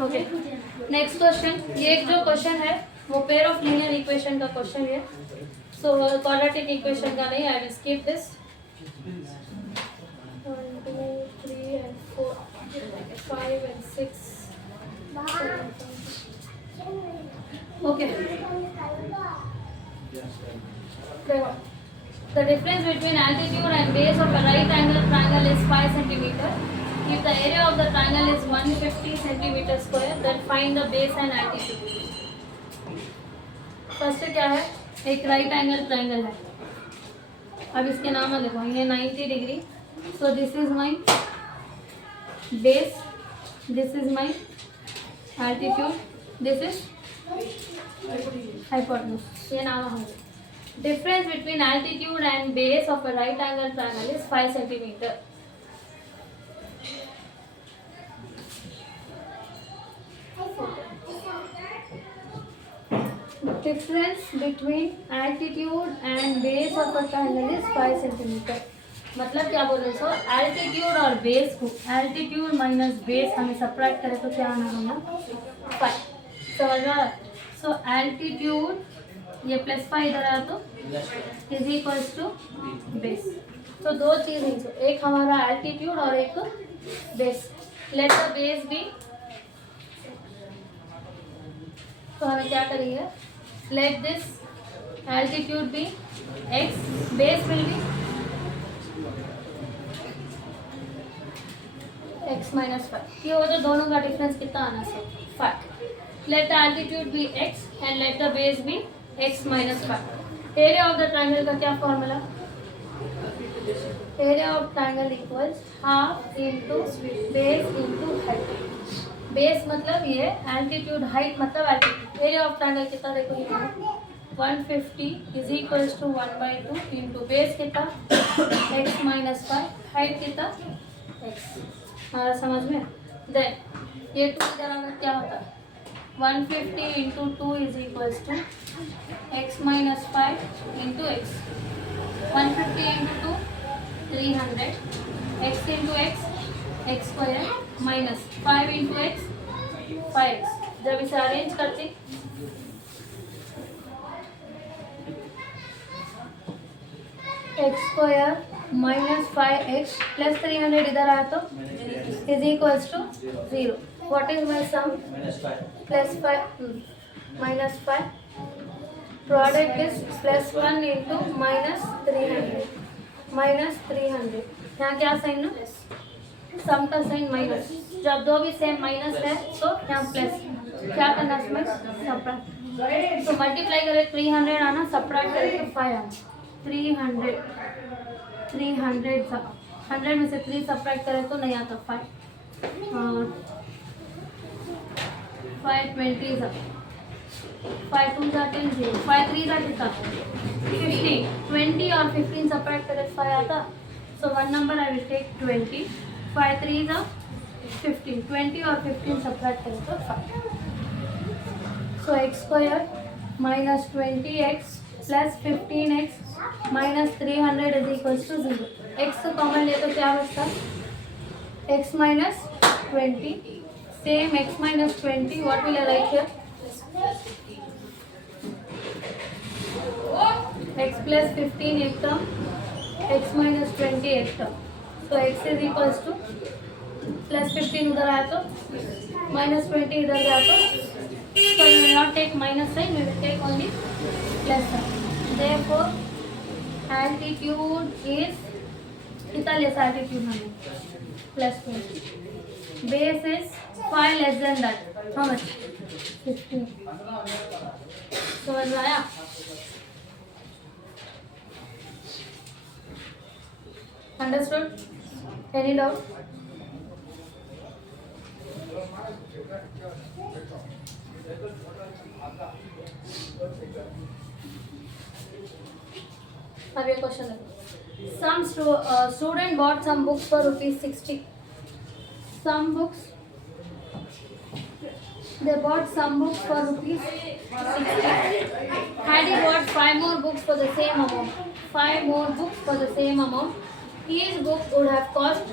Okay, next question. ये एक जो क्वेश्चन है वो पेयर ऑफ लीनियर इक्वेशन का क्वेश्चन है। सो क्वाड्रेटिक इक्वेशन का नहीं, आई विल स्किप दिस। 1 2 3 and 4 5 and 6 okay. The difference between altitude and base of a right angle triangle is 5 centimeter. If the area of the triangle is 150 centimeter square, then find the base and altitude. First क्या है, एक right angle triangle है। अब इसके नाम में देखो, ये 90 degree. So this is my base, this is my altitude, this is hypotenuse. ये नाम है। Difference between altitude and base of a right angle triangle is 5 centimeter. Difference between altitude and base of a triangle is 5 centimeter. मतलब क्या बोल रहे हैं? सो एल्टीट्यूड और बेस को, एल्टीट्यूड माइनस बेस हमें सब्ट्रैक्ट करें तो क्या आना होगा? 5। समझ में आ रहा है? सो एल्टीट्यूड ये +5 इधर आया तो इज इक्वल्स टू बेस। तो दो चीज़ हैं, एक हमारा एल्टीट्यूड और एक base. Let the base be, तो हमें क्या करेंगे? Let this altitude be x, base will be x minus 5। ये हो तो दोनों का डिफरेंस कितना आना है? 5। Let the altitude be x and let the base be x minus 5। Area of the triangle का क्या formula? Area of triangle equals half into base into height. Base मतलब ये, एल्टीट्यूड, हाइट मतलब एल्टीट्यूड। एरिया ऑफ ट्राइंगल कितना देखो, ये 150 is equals to 1/2 into base कितना x minus 5, height कितना x। हमारा समझ में? देन ये 2 इधर आना क्या होता है? 150 into 2 is equals to x minus 5 into x. 150 into 2 300, x into x square minus 5 into x 5x। जब इसे अरेंज करते x square minus 5x plus 300 इधर आया तो is equals to 0। What is my sum? +5 minus 5, product is +1 into -300 minus 300। यहाँ क्या साइन है? सम का साइन माइनस। जब दो भी सेम माइनस है तो यहाँ प्लस। क्या करना है इसमें? सब्ट्रैक्ट। तो मल्टीप्लाई करें 300 आना, सब्ट्रैक्ट करें तो 5 आना। 300 100 में से 3 सब्ट्रैक्ट करें तो नहीं आता 5। और 5 20 5 2 10 0, 5 3 का कितना? 15। 20 और 15 सब्ट्रैक्ट करें 5 आता। So one number I will take 20। 5 3 का 15, 20 और 15 सब्ट्रैक्ट करें तो 5। So x square minus 20x plus 15x minus 300 is equals to 0। x को कॉमन ले तो क्या बचता? x minus 20, same x minus 20, what will I write here? x plus 15 एक टर्म, x माइनस 20 एक टर्म। तो x is equals two plus 15 उधर आया तो माइनस 20 इधर गया तो so we will not take minus sign, we will take only plus sign. Therefore altitude is कितना लेस altitude हमें? +20. Base is 5 less than that. How much? 15. समझ में आया? Understood? Any doubt? अब ये क्वेश्चन है। Some student bought some books for ₹60. Some books, they bought some books for ₹60. Had he bought 5 more books for the same amount, 5 more books for the same amount, each book would have cost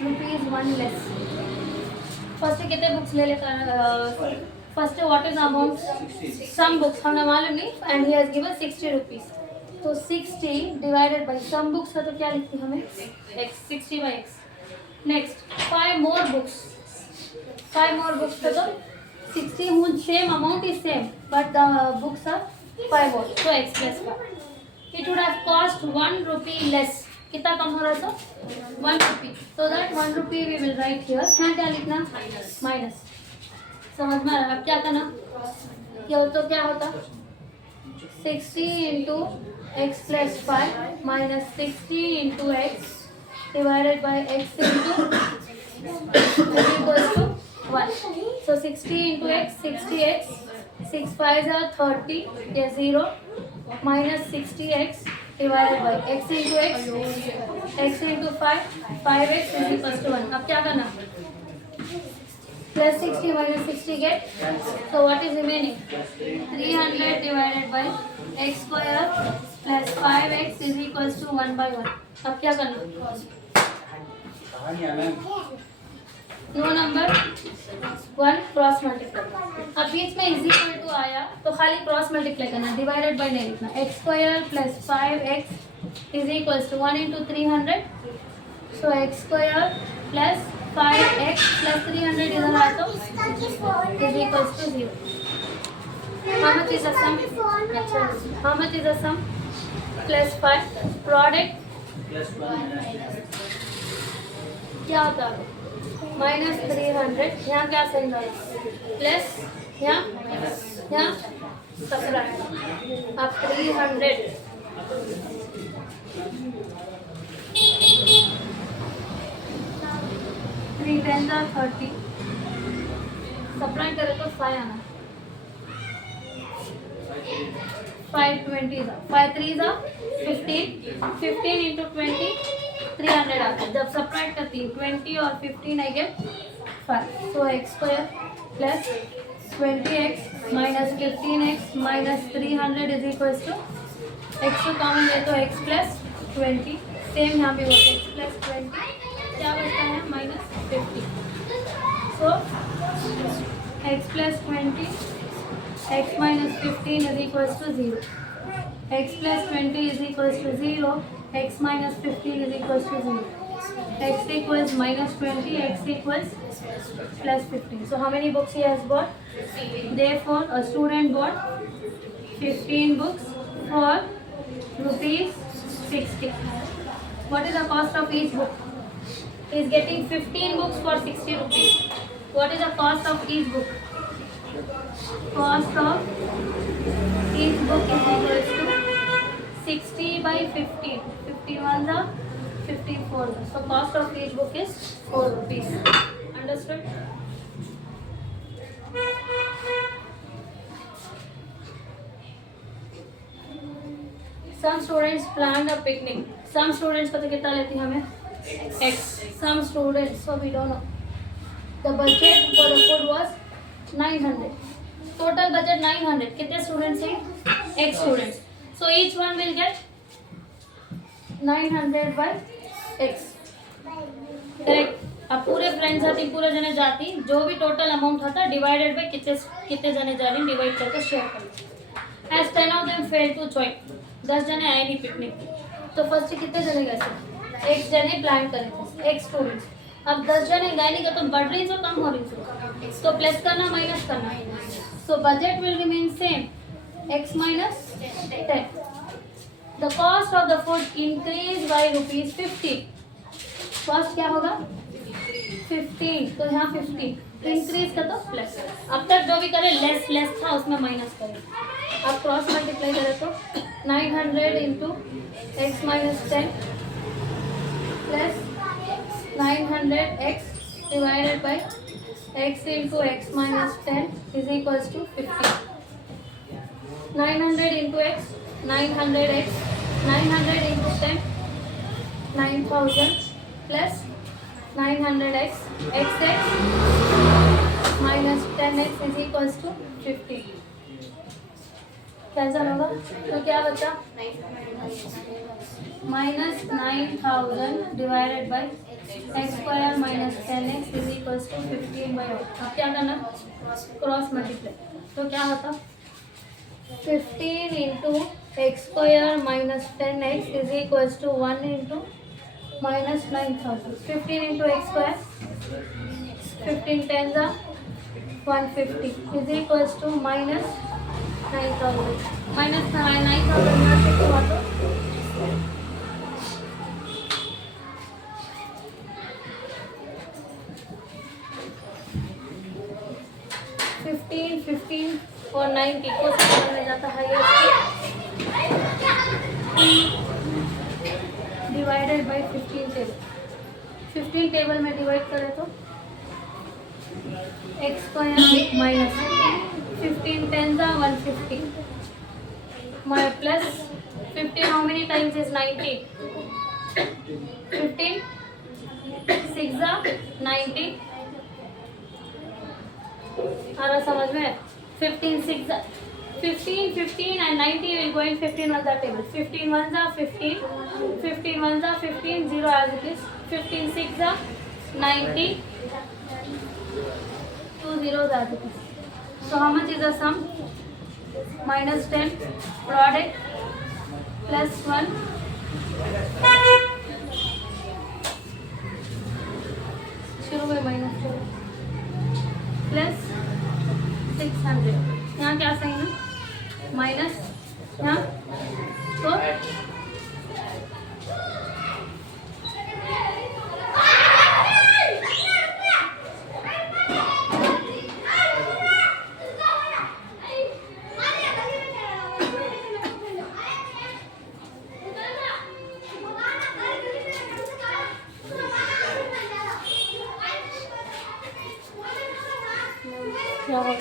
₹1 less. First कितने books ले लेता first what is amount sum books हमें मालूम नहीं and he has given 60 rupees तो 60 divided by some books का तो क्या लिखते हैं हमें x 60 by x next 5 more books का तो 60 whose same amount is same but the books are 5 more so x plus 5 it would have cost 1 rupee less कितना कम हो रहा था 1 rupee so that 1 rupee we will write here यहाँ क्या लिखना माइनस समझ में आ रहा है अब क्या करना तो क्या होता 60 into x plus 5 minus 60 into x divided by x into is equals to 1 so 60 into x 60x 6 5s are 30 yeah 0 minus 60x divided by x into 5 5x is equals to 1 अब क्या करना plus 60 minus 60 get so what is remaining 300 divided by x square plus 5x is equals to 1 by 1 अब क्या करना no number 1 cross multiply अब बीच में is equal to आया तो खाली क्रॉस मल्टीप्लाई करना डिवाइडेड बाय नहीं लिखना x square plus 5x is equals to 1 into 300 so x square plus 5x plus 300 इधर आया तो is equals to 0 how much is the sum अच्छा how much is the sum plus 5 product plus 1 क्या होता है माइनस 300 यहाँ क्या साइन डाला प्लस यहाँ सब्ट्रैक्ट अब 300 3 10 30 सब्ट्रैक्ट करें तो 5 आना 5 20 5 3 15 into 20 300 आता है जब सब्ट्रैक्ट करती हूँ 20 और 15 I get 5 so x square plus 20x minus 15x minus 300 is equals to x को कॉमन ले तो x प्लस 20 सेम यहाँ पे होता है x प्लस 20 क्या बचता है minus 50 so x plus 20 x minus 15 is equals to 0 x plus 20 is equals to 0 x minus 15 is equals to 0 x equals minus 20 x equals plus 15 so how many books he has bought therefore a student bought 15 books for rupees 60 what is the cost of each book he is getting 15 books for 60 rupees what is the cost of each book cost of each book is equals to 60 by 15 51 54 so cost of each book is 4 rupees understood some students planned a picnic some students पता कितना लेती है हमें x some students so we don't know the budget for the food was 900 total budget 900 कितने students हैं x students so each one will get 900 by x correct अब पूरे फ्रेंड्स आती पूरे जने जाती जो भी टोटल अमाउंट होता डिवाइडेड बाय कितने जने जा रहे डिवाइड करके शेयर कर एज 10 of them failed to join 10 जने आए नहीं पिकनिक तो फर्स्ट कितने जने गए थे एक जने प्लान करे थे एक स्टूडेंट्स अब 10 जने गए नहीं तो बढ़ रही तो कम हो रही तो प्लस करना माइनस करना so budget will remain same x minus 10 the cost of the food increased by rupees 50 cost क्या होगा 15 तो यहाँ 50 इंक्रीज का तो प्लस अब तक जो भी करे लेस था उसमें माइनस करें अब क्रॉस मल्टीप्लाई करें तो 900 into x minus 10 plus 900x divided by x into x minus 10 is equals to 50 900 into x 900x 900 into 10 9000 plus 900x xx minus 10x is equals to 50 cancel होगा तो क्या बचा minus 9000 divided by x square minus 10x is equal to 15/8। अब क्या करना, cross multiply. तो क्या होता, 15 into x square minus 10x is equal to 1 into minus 9000। 15 into x square, 15 10 जा 150 is equal to minus 9000। Minus 9000 यहाँ से क्या होता, 15 और 90 को सेकंड में जाता है, डिवाइडेड बाई 15 टेबल। 15 टेबल में डिवाइड करें तो एक्स स्क्वायर माइनस 15 10 जा 150 प्लस 15 हाउ मेनी टाइम्स इज 90, 15 6 जा 90। आ रहा समझ में, 15 6 जा 15 and 90 will go in 15 on the table। 15 1 जा 15, 15 1 जा 15, 0 as it is। 15 6 जा 90, 2 zeros as it is। So how much is the sum? Minus 10 product plus 1 शुरू में माइनस प्लस 600। यहाँ क्या सही है, माइनस यहाँ तो क्या होगा,